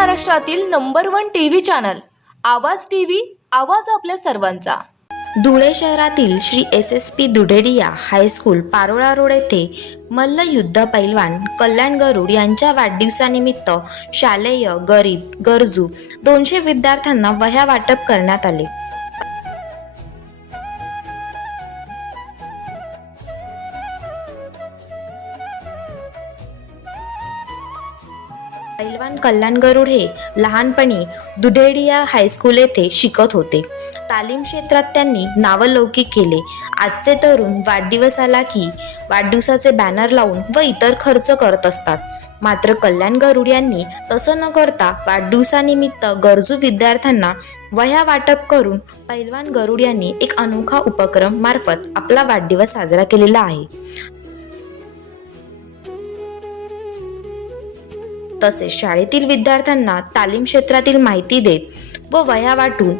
महाराष्ट्रातील number one TV channel Awaaz TV आवाज आपल्या सर्वांचा. धुळे शहरातील Shri S S P Dudhedia high school Parola road येथे मल्लयुद्ध पैलवान कल्याण गरुड यांच्या वाढदिवसानिमित्त शालेय गरीब गरजू दोनशे विद्यार्थ्यांना वह्या वाटप करण्यात आले. पैलवान कल्याण गरुड हे लहानपणी दुधेडिया हायस्कूल येथे शिकत होते. तालीम क्षेत्रात त्यांनी नावलौकिक केले. आजचे तरुण वाढदिवस आला की वाढदिवसाचे बॅनर लावून व इतर खर्च करत असतात. मात्र कल्याण गरुड यांनी तसं न करता वाढदिवसानिमित्त गरजू विद्यार्थ्यांना वह्या वाटप करून पैलवान गरुड यांनी एक अनोखा उपक्रम मार्फत आपला वाढदिवस साजरा केलेला आहे. तसेच शाळेतील विद्यार्थ्यांना तालीम क्षेत्रातील माहिती देत व वया वाटून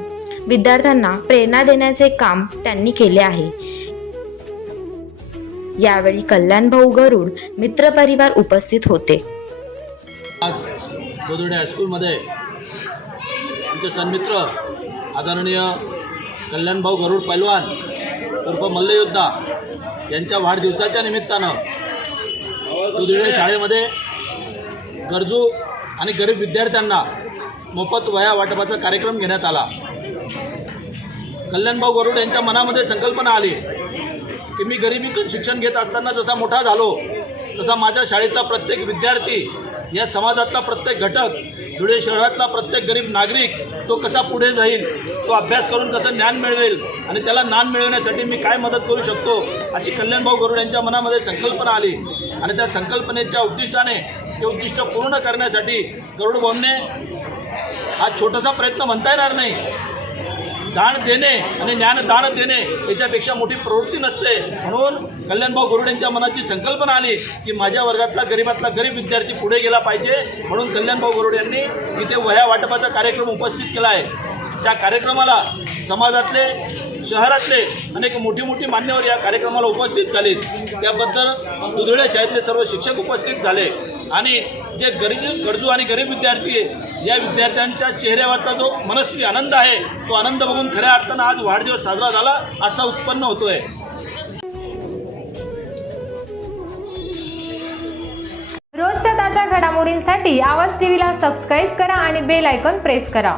विद्यार्थ्यांना प्रेरणा देण्याचे काम त्यांनी केले आहे. यावेळी कल्याण भाऊ गरुड मित्रपरिवार उपस्थित होते. आज गोदवडे हायस्कूलमध्ये आमचे सन्मित्र आदरणीय कल्याणभाऊ गरुड पैलवान उर्फ मल्लयोद्धा यांच्या वाढदिवसाच्या निमित्तानं गोदवडे शाळेमध्ये गरजू आणि गरीब विद्यार्थ्यांना मोफत वया वाटपाचा कार्यक्रम घेण्यात आला. कल्याणभाऊ गरुड यांच्या मनामध्ये संकल्पना आली की मी गरिबीतून शिक्षण घेत असताना जसा मोठा झालो तसा माझ्या शाळेतला प्रत्येक विद्यार्थी या समाजातला प्रत्येक घटक धुळे शहरातला प्रत्येक गरीब नागरिक तो कसा पुढे जाईल तो अभ्यास करून कसं ज्ञान मिळवेल आणि त्याला ज्ञान मिळवण्यासाठी मी काय मदत करू शकतो अशी कल्याणभाऊ गरुड यांच्या मनामध्ये संकल्पना आली. आणि त्या संकल्पनेच्या उद्दिष्टाने ते उद्दिष्ट पूर्ण करण्यासाठी गरुड भाऊंने हा छोटासा प्रयत्न म्हणता येणार नाही. दान देणे आणि ज्ञानदान देणे याच्यापेक्षा मोठी प्रवृत्ती नसते. म्हणून कल्याणभाऊ गरुड यांच्या मनाची संकल्पना आली की माझ्या वर्गातला गरीबातला गरीब विद्यार्थी पुढे गेला पाहिजे. म्हणून कल्याणभाऊ गरुड यांनी इथे वह्या वाटपाचा कार्यक्रम उपस्थित केला आहे. त्या कार्यक्रमाला समाजातले शहरातले अनेक मोठी मोठी मान्यवर या कार्यक्रमाला उपस्थित झाले त्याबद्दल दुधळे शाळेतले सर्व शिक्षक उपस्थित झाले. आणि जे गरजू गरजू आणि गरीब विद्यार्थी आहे या विद्यार्थ्यांच्या चेहऱ्यावरचा जो मनस्वी आनंद आहे तो आनंद बघून खऱ्या अर्थानं आज वाढदिवस साजरा झाला असा उत्पन्न होतोय. रोजच्या ताज्या घडामोडींसाठी आवाज टीव्हीला सबस्क्राईब करा आणि बेल आयकॉन प्रेस करा.